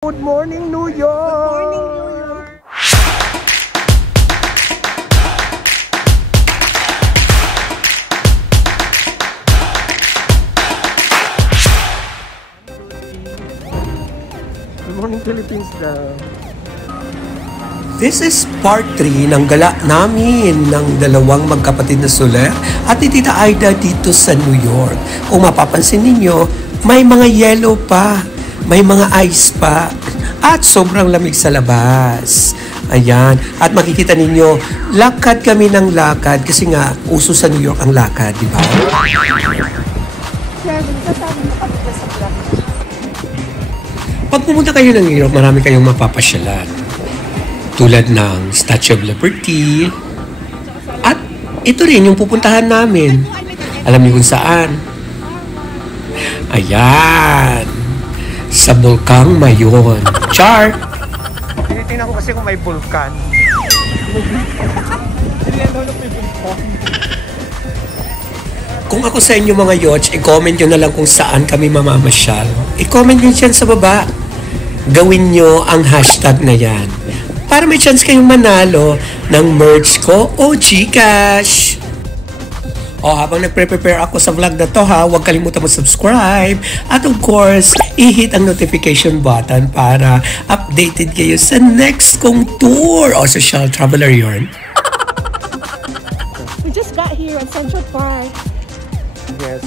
Good morning, New York! Good morning, New York! Good morning, Philippines daw. This is part 3 ng gala namin ng dalawang magkapatid na Soler at ni Tita Aida dito sa New York. Kung mapapansin ninyo, may mga yellow pa, may mga ice pa, at sobrang lamig sa labas. Ayan. At makikita ninyo, lakad kami ng lakad kasi nga uso sa New York ang lakad, di ba? Pag pumunta kayo ng New York, marami kayong mapapasyalan. Tulad ng Statue of Liberty. At ito rin yung pupuntahan namin. Alam niyo kung saan? Ayan. Sa Bulkang Mayon. Char! Tinitingnan ko kasi kung may vulkan. Kung ako sa inyo mga yots, i-comment nyo na lang kung saan kami mamamasyal. I-comment nyo dyan sa baba. Gawin nyo ang hashtag na yan. Para may chance kayong manalo ng merch ko o Gcash. O habang nagpre-prepare ako sa vlog na to ha, huwag kalimutan mag-subscribe. At of course, i-hit ang notification button para updated kayo sa next kong tour. O social traveler yun. We just got here at Central Park. Yes.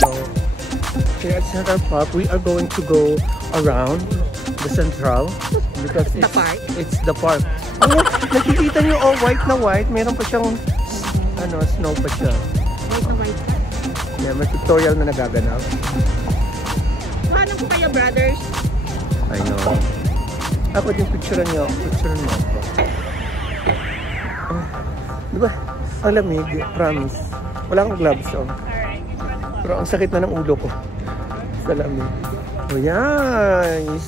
So, here at Central Park, we are going to go around the Central because The park? It's the park. Ano, nakikita niyo white na white, meron pa siyang snow pa siya. White na white. Yeah, may tutorial na nagaganap. Paano po kayo, brothers? I know. Ako din picturean niyo. Picturean mo ako. Oh, diba? Ang lamig, promise. Wala akong gloves on. Pero ang sakit na ng ulo ko. Sa lamig. Oh, yes.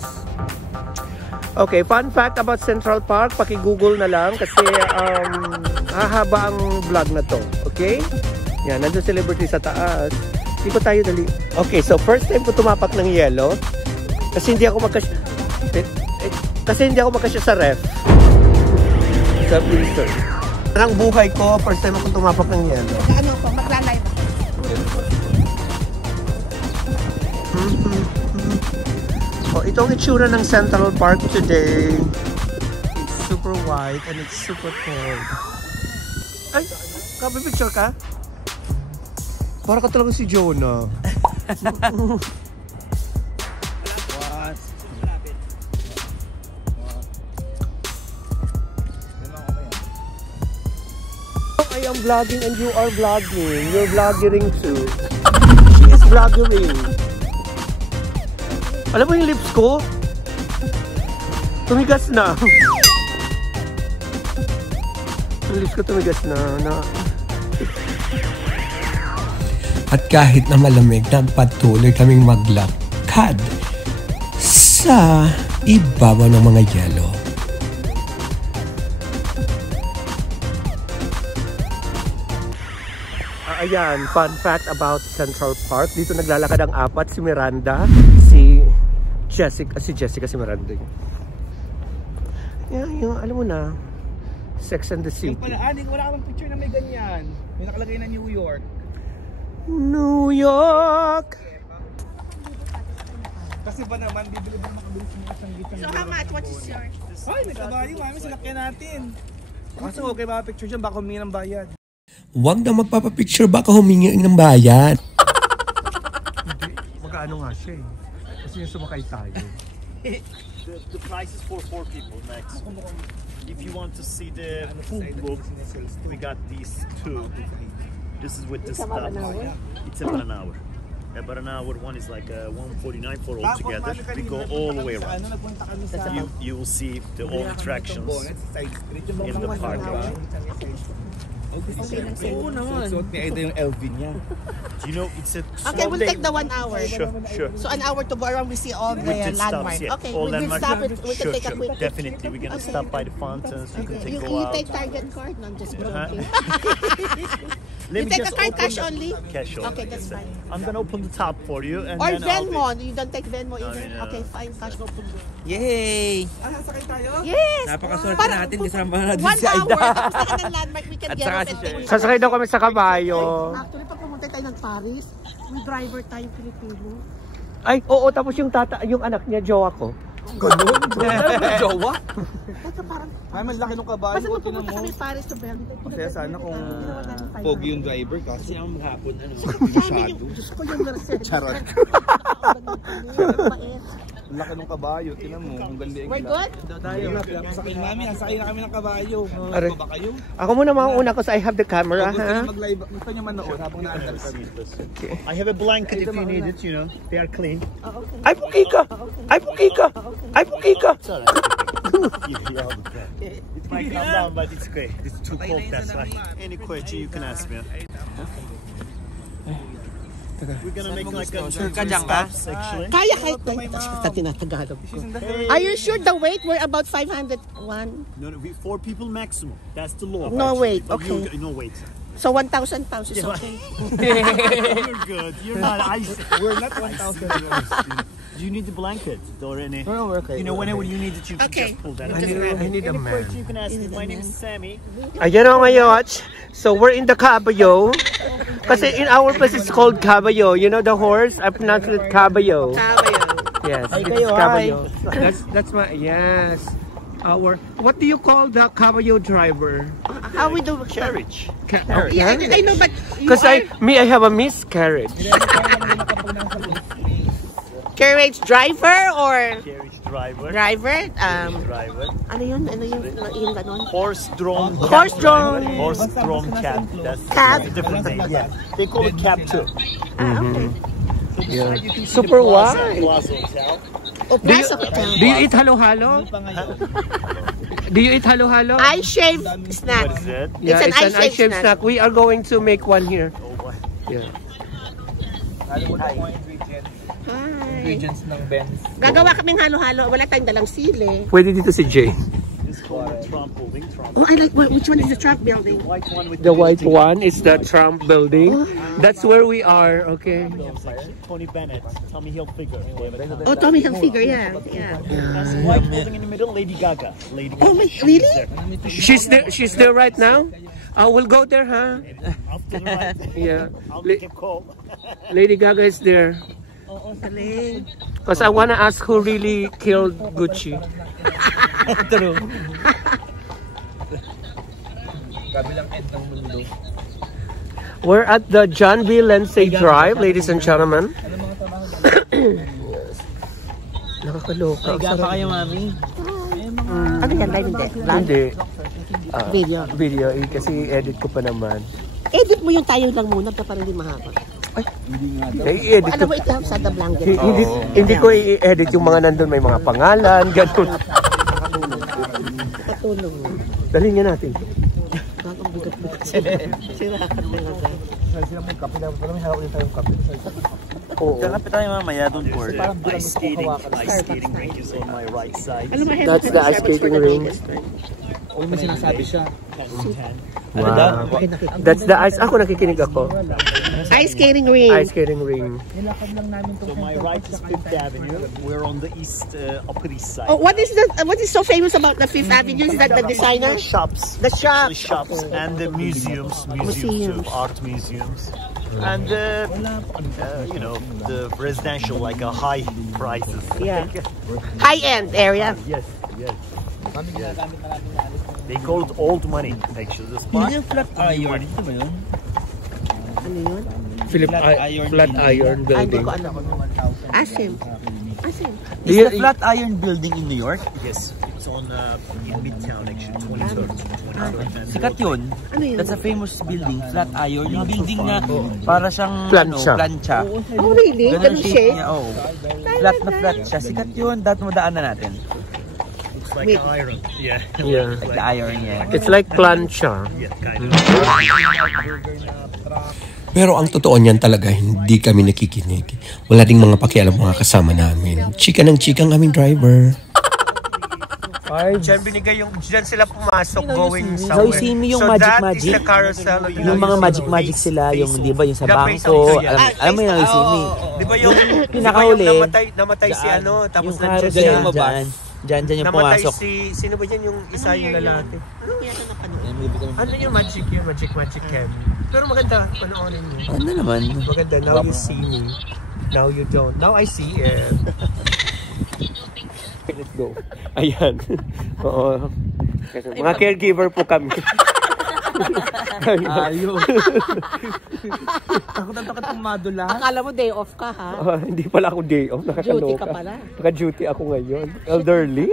Okay, fun fact about Central Park. Paki-google na lang kasi hahaba ang vlog na to. Okay? Yan, nandun si Liberty sa taas. Ikot tayo dali. Okay, so first time ko tumapak ng yellow. Kasi hindi ako magkasya sa ref. Sa freezer. Ang buhay ko, first time ako tumapak ng yellow. Ano po, maglalay ba? Oh, itong itsura ng Central Park today. It's super white and it's super cold. Ay, kapipicture ka? Para ka talaga si Jonah. I am vlogging and you are vlogging. You're vlogging too. She is vlogging. Alam mo yung lips ko? Tumigas na. Yung lips ko tumigas na. At kahit na malamig, nagpatuloy kaming maglakad sa ibabaw ng mga yelo. Ayan, fun fact about Central Park. Dito naglalakad ang apat, si Miranda, si Jessica si Miranda. Yan, yung alam mo na, Sex and the City. Yung pala, wala kang picture na may ganyan. May nakalagay na New York. New York! Kasi ba naman, bibili ba makabilis yung isang gitang. So how much? What is yours? Ay, may kabayo, mami, sinakyan natin. Kaso okay ba picture dyan, baka humingi ng bayad. Huwag na magpapapicture, baka humingi ng bayan. Hindi, magkaano nga siya eh. Kasi yung sumakay tayo. The price is for 4 people max. If you want to see the full book, we got these two. This is with the stuff. It's about an hour. About an hour. One is like 149 for all together. We go all the way around. You will see the all attractions in the park. Oo naman. Suot ni Aida yung LV niya. You know, it's a Okay, we'll take the 1 hour. Sure. So an hour to go around, we see all the With the landmarks. stops, yeah. Okay, All we'll landmarks. stop it. We can take a quick. Definitely, we're gonna stop by the fountains. You can You go out. take Target card? No, I'm just joking. You take a card, open cash the- only? Cash only. Okay, that's yes, fine. I'm gonna open the top for you, and Or then I'll Venmo. You don't take Venmo either? no. Okay, fine. Cash. Yay! Sasakay tayo? Yes! Napakaswerte natin kasama natin 1 si hour. Aida. Tapos na ka ng landmark. We can At get saka off si and Sher. take- Sasakay daw kami sa kabayo. Actually, pag pumunta tayo ng Paris, may driver tayong Pilipino. Ay, oo, tapos yung anak niya, jowa ko. Jowa? Ito parang, Ay, malaki nung kabayo. basta nung Tinan pumunta mo. kami Paris to Belgium. Kaya sana kung pogi yung driver kasi ang hapon ano. Diyos ko yung nurse. Charot. Mabait. Laki nung kabayo. Tinan mo. Ang ganda We're good? Tayo na. Sakay namin. Sakay na kami ng kabayo. Aray. Ba kayo? Ako muna mauna kasi I have the camera, Gusto ha? niyo mag-live. Gusto niyo manood habang naandar kami. I have a blanket if you need it. You know, they are clean. Ay, puki ka! Ay, puki ka! Ay, puki ka! It's alright. It might come down, but it's okay. It's too cold. That's why. Any question you can ask me. We're gonna make like a Sure ka dyan ka? stops actually. Kaya kahit sa tinatagalog ko. Are you sure the weight were about 501? No, 4 people maximum. That's the law. No actually. weight, But okay. No weight. So 1,000 pounds is okay. You're good. You're not. We're not 1,000. Do you need the blanket or any? No, we're okay. You know, whenever you need it, you can Okay. just pull that. I need a Any man. question you can ask me. My name is Sammy. Ayan o ngayon. So, we're in the Caballo. Kasi in our place it's called Caballo. You know the horse? I pronounce it Caballo. Yes, it's Caballo. That's my, yes. What do you call the Caballo driver? How we do? Carriage. Yeah, I know, but you Because are I have a miscarriage. carriage driver or Carriage driver. driver? Driver. Ano yun? Ano yung ganon? Horse-drawn. Horse-drawn. Horse-drawn cab. That's Cab? a different name. Yeah. They call it cab too. Ah, okay. Yeah. You can see Super the Plaza, wide. Plaza Hotel. O, Plaza Hotel. Do you eat halo-halo? Do you eat halo-halo? I shave snack. What is it? Yeah, It's an ice ice-shaped shape snack. We are going to make one here. Oh, what? Yeah. Hi. Agents ng Benz. Gagawa kaming halo-halo. Wala tayong dalang sili. Pwede dito si Jay. It's called the Trump building. Trump. Oh, I like which one is the truck building? White one with The white one is the Trump building. That's where we are, okay? Tony Bennett. Tommy Hilfiger. Oh, Tommy Hilfiger, yeah. That's the white building in the middle. Lady Gaga. Lady Gaga. Oh, my, really? She's there right now? We'll go there, huh? After the right. Yeah. I'll make a call. Lady Gaga is there. Galing. Because I want to ask who really killed Gucci. True. Kabilang end ng mundo. We're at the John B. Lindsay Drive, ladies and gentlemen. Nakakaloka. Higa pa kayo, mami. Ano yan? Live hindi? Vlog? Hindi. Video. Video, kasi edit ko pa naman. Edit mo yung tayo lang muna para hindi mahaba. I-edit Ano ko. mo ito sa the blanket? Hindi ko i-edit yung mga nandun, may mga pangalan, ganun. Patulong mo. Dalhin nga natin. Bakang bigat-bigat. Sira ka talaga. Oo. Kalapit tayo mamaya. Don't worry. Ice skating rink is on my right side. Ano ma- That's the ice skating ring. Uy, may sinasabi siya. 10. Wow. That's the ice. Ako nakikinig ako. Ice skating ring. Ice skating ring. So my right is Fifth Avenue. We're on the Upper East side. Oh, what is so famous about the Fifth Avenue? Is that the designer? Shops. The shop. The shops and the museums Museums. too, art museums, and you know, the residential, like a high prices. Yeah. High-end area. Yes. They call it old money, actually. The spot. Yung flat iron, ito ba yun? Ano yun? Flat iron Flat iron Ay, hindi building. ko alam. Ask him. Ask him. Is the flat iron building in New York? Yes, it's on in Midtown, actually, 23rd. Sikat yun. Ano yun? That's a famous building, flat iron. Yung building na para siyang Plancha. plancha. Oh, really? Ganun Ganun ang shape shape? niya, oh. Flat na flat siya. Sikat yun. Dapat madaanan natin. It's like Wait. iron. Yeah. Yeah. Like the iron niya. It's like plancha. Yeah, kind of. Pero ang totoo niyan talaga, hindi kami nakikinig. Wala ding mga pakialam mga kasama namin. Chika ng chika ang aming driver. Diyan binigay yung, diyan sila pumasok going So, somewhere. you see me yung So magic that magic? is the carousel. Yung mga magic sila, yung di ba yung sa The face bangko, of the- alam mo yung you see me. Di ba yung Pinakahuli, namatay si ano, tapos yung nandiyan carousel siya. dyan yung Namatay pumasok. sino ba dyan yung isa yung lalaki? Ano yung magic yun? Magic cam. Pero maganda, panoorin mo. Ano naman? Maganda, now you see me. Now you don't. Now I see it. Let's go. Ayan. Oo. Kasi mga caregiver po kami. Ayun. Takot ang madula. Akala mo day off ka, ha? Hindi pala ako day off. Duty ka pala. Naka-duty ako ngayon. Elderly.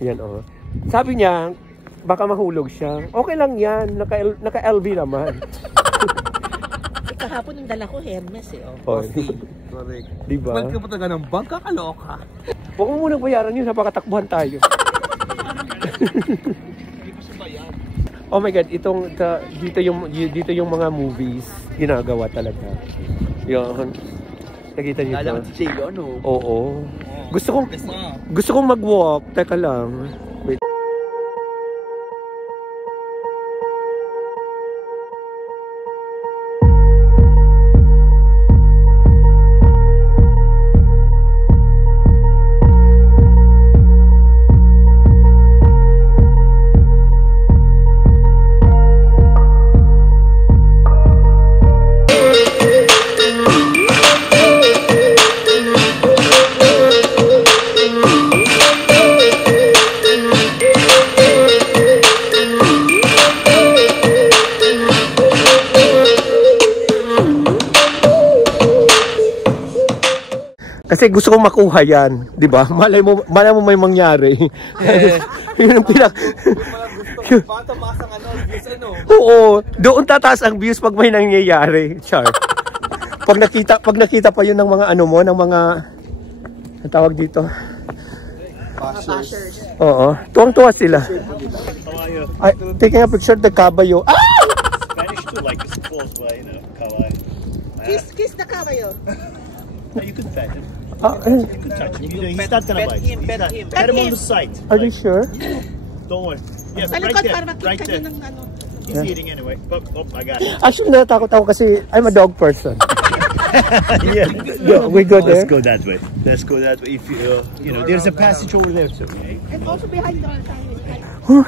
Yan o. Sabi niya, baka mahulog siya. Okay lang yan. Naka-LV naman. Kahapon yung dala ko, Hermes eh. Oh. Correct. Diba? Balik ka pa taga ng bank, kakaloka. Huwag mo munang bayaran yun. Napakatakbuhan tayo. Oh my God, dito yung mga movies ginagawa talaga. Yan. Nakita niyo Lala to? ko si Jay, ano? Oo. Gusto kong mag-walk. Teka lang. Wait. Kasi gusto kong makuha yan, di ba? Malay mo may mangyari. Yun ang Oo, doon tataas ang views pag may nangyayari, Char. Pag nakita pa yun ng mga ano mo, ng mga ang tawag dito. Bashers. Oo, tuwang-tuwa sila. Ay, taking a picture of the kabayo. Ah! Spanish too, like it's close by, you know, kawaii. Kiss the kabayo. You could pet him. Eh. You could touch him. He's not gonna bite. Pet him on the side. Are you sure? Don't worry. Yes, Sa right likod there. para makita Right nyo there. ng ano. He's eating anyway. Oh, I got it. Actually, natatakot ako kasi I'm a dog person. Yeah. We go there. Let's go that way. Let's go that way. If you know, there's a passage over there too. And also behind the tayo.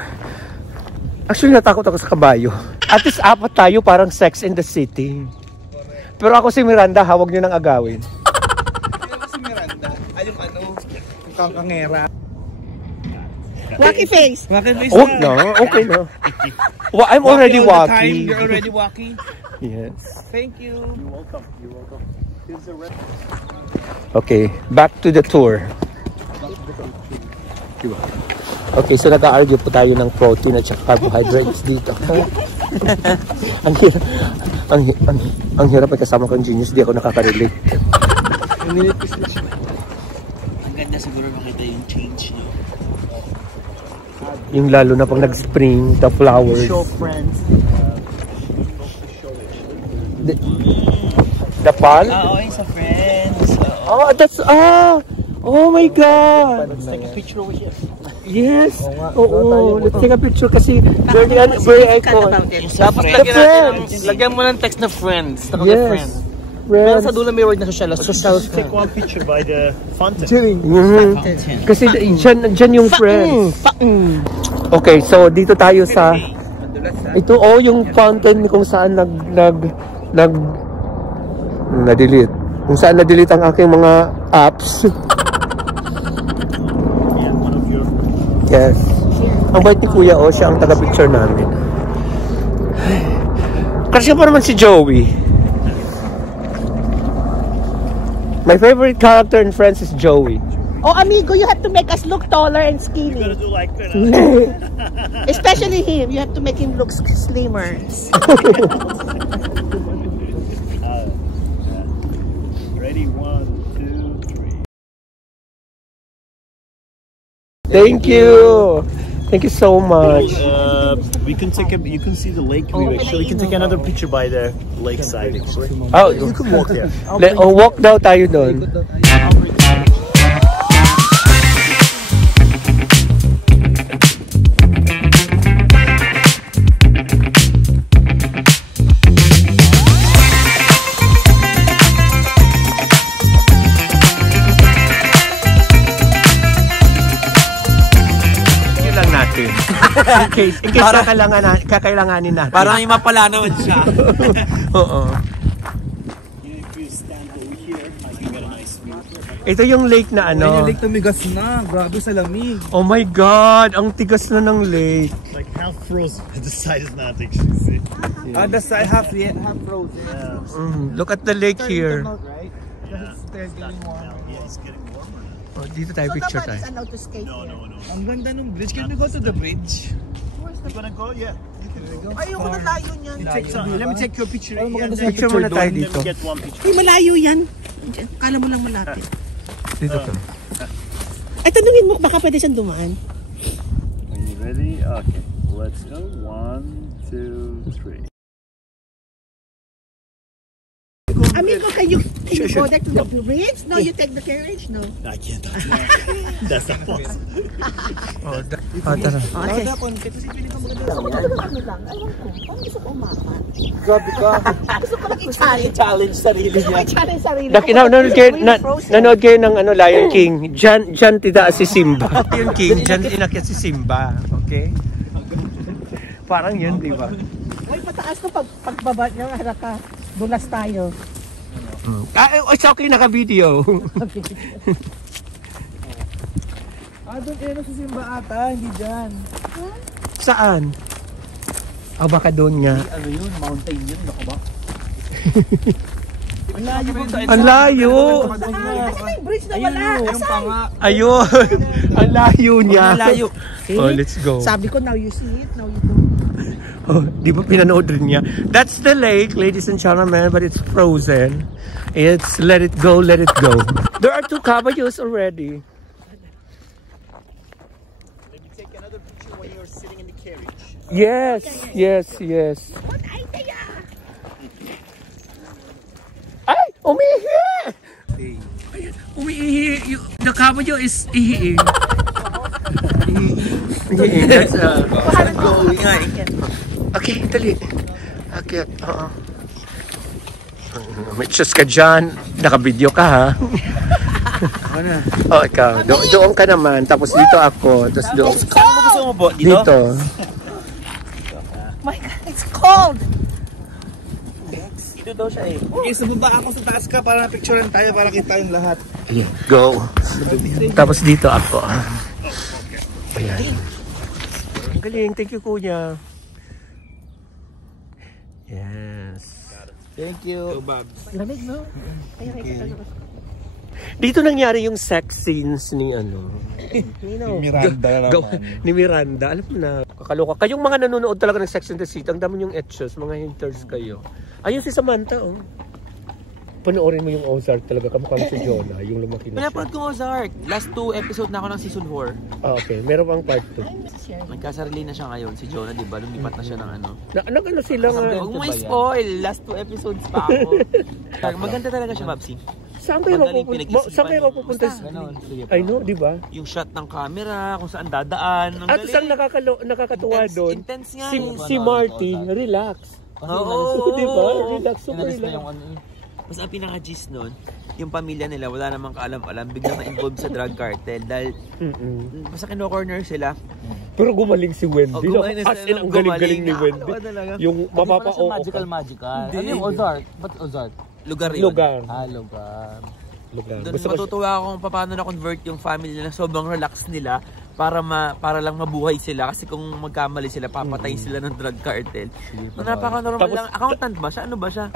Actually, natakot ako sa kabayo. At least apat tayo, parang Sex in the City. Pero ako si Miranda, hawag nyo nang agawin. Si Miranda, ay yung ano, yung kakangera. Wacky face. Oh, no, okay na. Well, I'm already walking. You're already walking? Yes. Thank you. You're welcome. You're welcome. Here's the rest. Okay, back to the tour. Okay, so nag-argue po tayo ng protein at saka carbohydrates dito. ang hirap ay kasama kang genius, di ako nakaka-relate. Ang ganda siguro makita yung change niyo. Yung lalo na pag nag-spring, the flowers. Show friends. The fall? Oo, yung sa friends. Oh, that's, oh my God. Let's take a picture with you. Yes. Oo, let's take a picture kasi very iconic. Dapat The friends. Lagyan mo ng text na friends. Yes. Pero sa dulo may word na social. Take one picture by the fountain. Mhm. Kasi dyan yung friends. Okay, so dito tayo sa ito yung fountain kung saan na-delete. Kung saan na-delete ang aking mga apps. Yeah, one of your. Yes. Ang bait ni Kuya, siya ang taga-picture namin. Kasi pa naman si Joey. My favorite character in Friends is Joey. Oh, amigo, you have to make us look taller and You skinny. gotta do like that. Especially him. You have to make him look slimmer. Ready? 1, 2, 3. Thank you. Thank you so much. We can take you can see the lake view. Actually, we can take another picture by the lakeside. Oh, You can walk there. walk daw tayo doon. natin. In case kakailanganin natin. Parang may mapala naman siya. Oo. If you stand over here, I can get a nice view. Ito yung lake na ano. Yung lake tumigas na. Grabe sa lamig. Oh my God! Ang tigas na ng lake. Like half frozen. The side is not actually see. The side half frozen. Yeah. Look at the lake here. Right? Yeah. It's getting warm. Yeah, it's getting warmer. Oh, dito tayo picture tayo. allowed to skate No. Ang ganda ng bridge. Can we go to the bridge? You wanna go? Yeah. You can go. Ayoko na layo niyan. Let me take your picture. Picture muna tayo dito. Let me get one picture. Ay, malayo yan. Kala mo lang malapit. Dito to. Ay, tanungin mo, baka pwede siyang dumaan. Are you ready? Okay. Let's go. 1, 2, 3. I mean, can you go there to the bridge? No, you take the carriage? No. I can't. That's not possible. Tara. Okay. Grabe ka. Gusto ko lang i-challenge. Challenge sarili Gusto ko i-challenge sarili. Nanood kayo ng ano, Lion King. Diyan tita si Simba. Lion King, diyan inakyat si Simba. Okay? Parang yun, di ba? Ay, pataas to pagbaba niya. Haraka. Dulas tayo. It's okay, naka-video. Doon sa Simba ata. Hindi dyan. Saan? Baka doon nga. Ano yun? Mountain yun? Baka ba? Ang layo ba tayo? Ang layo! Kasi may bridge na wala. Yung panga. Ayun! Ang layo niya. Ang layo. Oh, let's go. Sabi ko, now you see it, now you don't. Oh, di ba pinanood rin niya? That's the lake, ladies and gentlemen, but it's frozen. It's let it go, let it go. There are 2 caballos already. Let me take another picture when you're sitting in the carriage. Yes, yes. What idea? Ay! Umihi! Umihi! The caballo is ihi. Ihi. That's okay, dali. Okay, oo. May chus ka dyan. Naka-video ka, ha? Oh, ikaw. Doon ka naman. Tapos dito ako. Tapos doon. Saan mo gusto mo po? Dito. My God, it's cold. Dito daw siya eh. Okay, sa baba ako sa taas ka para picturean tayo para kita yung lahat. Ayan, go. Tapos dito ako. Ayan. Ang galing. Thank you, kuya. Yes. Thank you. Lamig, no? Dito nangyari yung sex scenes ni ano. Miranda na Ni Miranda. Alam mo na, kakaloka. Kayong mga nanonood talaga ng Sex and the City, ang dami yung etchos, mga hinters kayo. Ayun si Samantha, oh. Panoorin mo yung Ozark talaga, kamukha si Jonah, yung lumaki na siya. Pinapanood ko Ozark. Last 2 episode na ako ng season 4. Okay. Meron pang part 2. Nagkasarili na siya ngayon. Si Jonah, di ba? Lumipat na siya ng ano. Ano sila nga? Huwag mo spoil. Last 2 episodes pa ako. Maganda talaga siya, Babsi. Saan kayo mapupunta? I know, di ba? Yung shot ng camera, kung saan dadaan. At isang nakakatuwa doon. Intense nga. Si Marty, relax. Oo. Di ba? Relax, super relax. Mas ang pinaka-gist nun, yung pamilya nila, wala namang kaalam-alam, biglang na-involve sa drug cartel dahil basta kino-corner sila. Pero gumaling si Wendy. Gumaling na As in, sila, ang galing-galing ni gumaling. Wendy. Yung mapapa-oo. Magical. Ano yung Ozark? Ba't Ozark? Lugar yun. Lugar. Lugar. Doon matutuwa ako kung paano na-convert yung family nila. Sobrang relax nila para lang mabuhay sila. Kasi kung magkamali sila, papatay sila ng drug cartel. Napaka-normal lang. Accountant ba siya? Ano ba siya?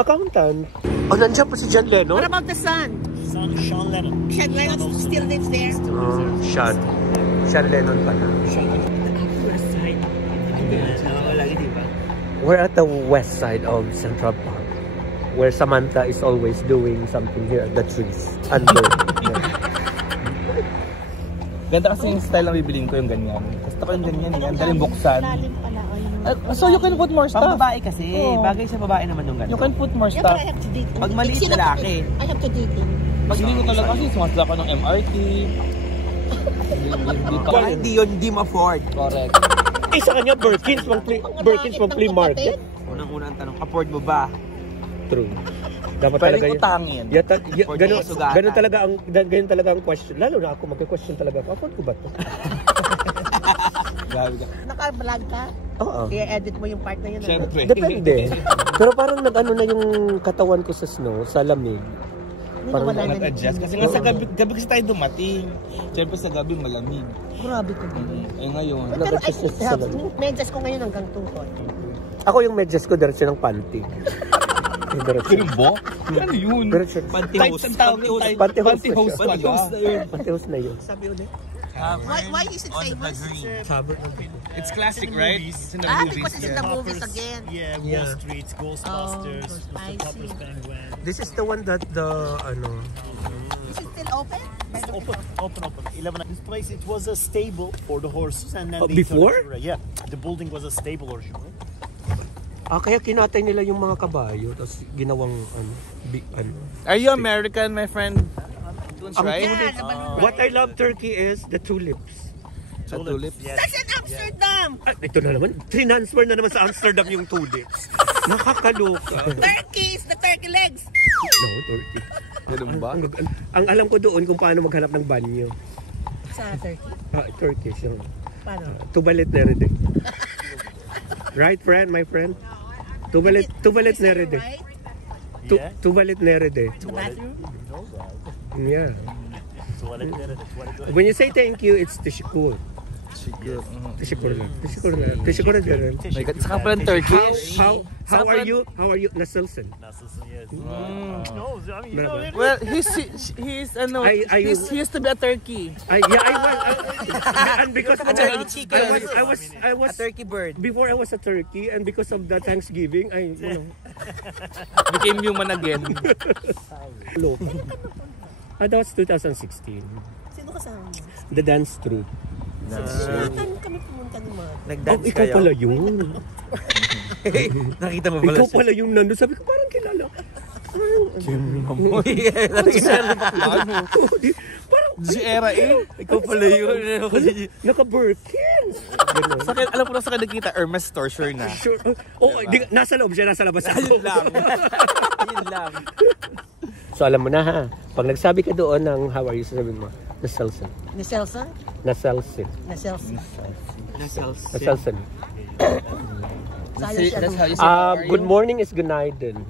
Accountant. Oh, nandiyan pa si John Lennon? What about the son? Son Sean Lennon. Sean Lennon still lives there? Sean Lennon pala. We're at the west side of Central Park, where Samantha is always doing something here at the trees. Under. Ganda kasi yung style na bibiling ko yung ganyan. Gusto ko yung ganyan yan. Daling buksan. Lalim pala. So you can put more stuff. Pang babae kasi. Bagay sa babae naman yung ganito. You can put more Yeah, but stuff. I have to date him. Pag maliit lalaki. I have to date him. Pag hindi ko talaga kasi sumasla ko ng MRT. Hindi yun, hindi ma-afford. Correct. Sa kanya, Birkins pang flea market. Unang-unang tanong, afford mo ba? True. Dapat Pwede talaga utangin. Ganun talaga ang question. Lalo na ako, magka-question talaga ako. Afford ko ba ito? Naka-vlog ka? Oo. I-edit mo yung part na yun. Siyempre. Depende. Pero parang nag-ano na yung katawan ko sa snow, sa lamig. Parang wala na. Nag-adjust. Kasi nga sa gabi kasi tayo dumating. Siyempre sa gabi malamig. Grabe ko din. Eh ngayon. Pero it helps. Yung medyas ko ngayon hanggang tuhod. Ako yung medyas ko, diretso ng panty. Kimbo? Ano yun? Diretso. Types ang tawag ng type. Pantyhose. Pantyhose na yun. Pantyhose na yun. Sabi ulit. Why is it famous? It's classic, right? It's in the Ah, movies. because it's in the movies again. Yeah, Wall Street, Ghostbusters, I the Copper's see. Penguin. This is the one that the, Is it still open? Open. 11. This place, it was a stable for the horses, and then Oh, they before? turned it- yeah, the building was a stable or something. kaya kinatay nila yung mga kabayo, tapos ginawang, big, Are you American, my friend? Right? What I love Turkey is the tulips. Sa tulips. Yes. That's in Amsterdam! Ito na naman, transfer na naman sa Amsterdam yung tulips. Nakakaloka. Turkey is the turkey legs! No, Turkey. Ganun ba? Ang alam ko doon kung paano maghanap ng banyo. Sa Turkey. Turkish. Yung, Paano? tubalit nerede. Right, friend, my friend? Tubalit nerede. Right? Yeah. Tubalit nerede. The bathroom? Yeah. Toilet there, the toilet. When you say thank you, it's tishkur. Tishkur lang. There. My God, saka pala Turkish. How are you? How are you? Nasilsen. Yes. No, I mean, you know, Well, he's he used to be a turkey. I was. And because I was A turkey bird. before I was a turkey, and because of the Thanksgiving, Became human again. look. That was 2016. Sino kasama mo? The dance troupe. Saan kami pumunta ni Mark? Nag-dance Ikaw kayo. pala yun. Nakita mo pala Ikaw siya. pala yung nandun. Sabi ko, parang kilala. Parang, Si Era eh. Ikaw pala yun. naka-Birkins. Sa akin, alam ko na sa akin nakita Hermes store, sure na. Sure. Nasa loob siya, nasa labas ako. Yun lang. Yun lang. So alam mo na ha, pag nagsabi ka doon ng how are you, sasabihin mo, Naselsen. Ni Celsa? Naselsen. Na Celsa. Naselsen. Sayang siya. Good morning is Gunaiden.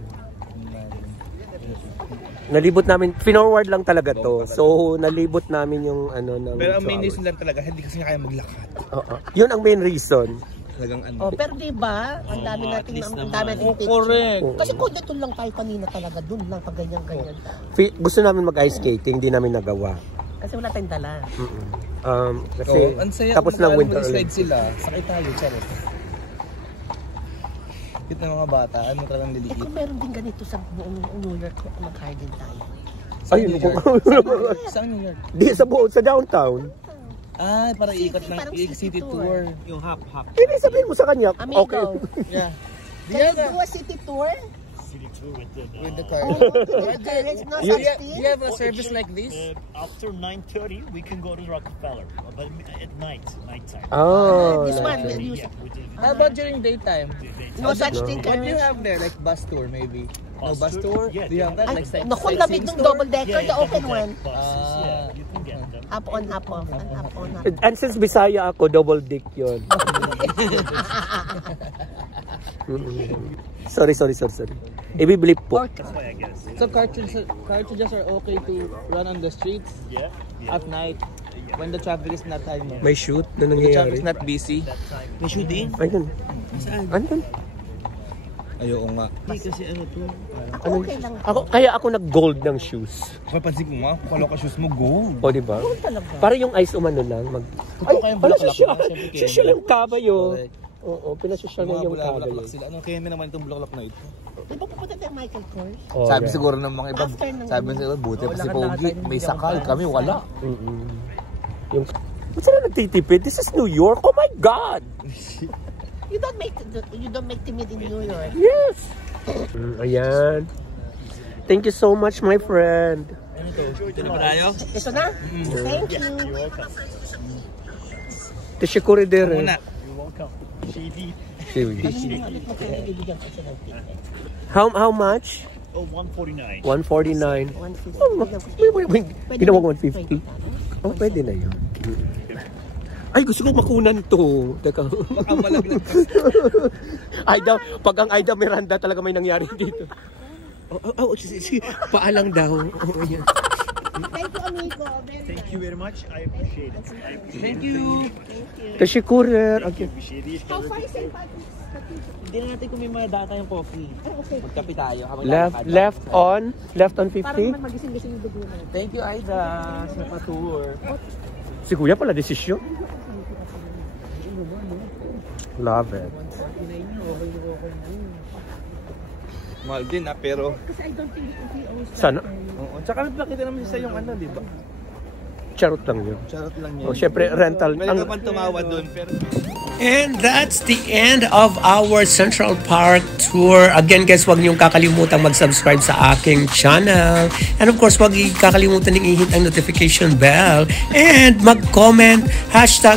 Nalibot namin, pinorward lang talaga to. So nalibot namin yung ng Pero ang 2 main hours. reason lang talaga, hindi kasi kaya maglakad. Oo. Yun ang main reason. Talagang ano. Oh, pero diba, ang dami nating picture. Correct. Kasi kung dito lang tayo kanina talaga, dun lang pag ganyan-ganyan. Gusto namin mag-ice skating, hindi namin nagawa. Kasi wala tayong dala. Kasi ang saya, tapos ng winter slide Olympics. sila, sakay tayo, charot. Cute na mga bata, ano talagang Eh liliit. kung meron din ganito sa buong New York, mag-hire din tayo. Ayun, Saan New York? di sa buo, sa downtown. Ah, para ikot ng Parang city city tour. Yung hap-hap. Hindi, sabihin mo sa kanya, Amigo, okay. Yeah. can you do a city tour? City tour With the car. There's no Do such you thing? have a service like this? After 9:30, we can go to Rockefeller, but at nighttime. Oh, This one, okay. you, Yeah, we did. How about during daytime? no such thing. What do you have there? Like bus tour maybe? No, bus tour? Yeah, Do you have that? Ay, Like naku, lamig ng double decker, the open one. Buses, yeah, you can get them. Up on, up off, and up on, up. And since Bisaya ako, double dick yun. Sorry. Ibiblip po. That's why I guess. So cartridges are okay to run on the streets Yeah. at night when the traffic is not high. May shoot na When the traffic nangyayari. is not busy. May shooting? Ayun. Andun. Ayoko nga. Okay lang. Kaya ako nag-gold ng shoes. Papansin ko nga, kung ka shoes mo, go. O, di ba? Talaga. Para yung ice umano lang. Ay, kayang wala bulaklak siya. na, siyempre kaya Siya yung kabayo. Correct. Oo, pinasosya na Mga yung kabayo. bulaklak sila. Ano kaya naman itong bulaklak na ito? Di ba pupunta tayo Michael Kors? Oh, Sabi yeah. siguro ng mga iba, After ng- sabi nila, buti pa si Pogi, may sakal, kami wala. Yung, ba't sila nagtitipid? This is New York. Oh my God! You don't make timid in New York. Yes! Ayan. Thank you so much, my friend. Ito na ba tayo? Ito na? Thank you. You're welcome. Tishikuri dere. Muna. You're welcome. Shady. Ulit mo kayo ibibigyan ko sa ticket. How much? Oh, 149. 149. 150. Ginawa ko 150. Oh, pwede na yun. Ay, gusto kong makunan to. Teka. Baka malaglag ka. Aida, pag ang Aida Miranda talaga may nangyari dito. Paalang daw. Ayan. Thank you, amigo. Thank you very much. I appreciate it. Thank you. Kasi courier. Okay. Appreciate it. How far is St. Patrick's? Hindi na natin kung may madaan tayong coffee. Magkape tayo. habang Left lalakad. on Para 50. naman magising-gising yung dugo natin. Thank you, Aida. Sa pa-tour. Si Kuya pala desisyon. Love it. Mahal din pero... Kasi I don't think he owns that. Sana? Oo. Tsaka nakita naman siya yung ano, di ba? Charot lang yun. Charot lang yun. Oh, syempre, rental. Pwede ka man tumawa doon, pero... And that's the end of our Central Park tour. Again guys, huwag niyong kakalimutan mag-subscribe sa aking channel. And of course, huwag kakalimutan ng i-hit ang notification bell. And mag-comment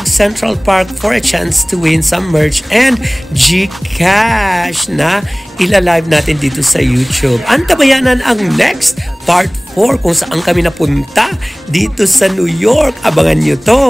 #Central Park for a chance to win some merch and GCash na ilalive natin dito sa YouTube. Antabayanan ang next part 4 kung saan kami napunta dito sa New York. Abangan nyo to!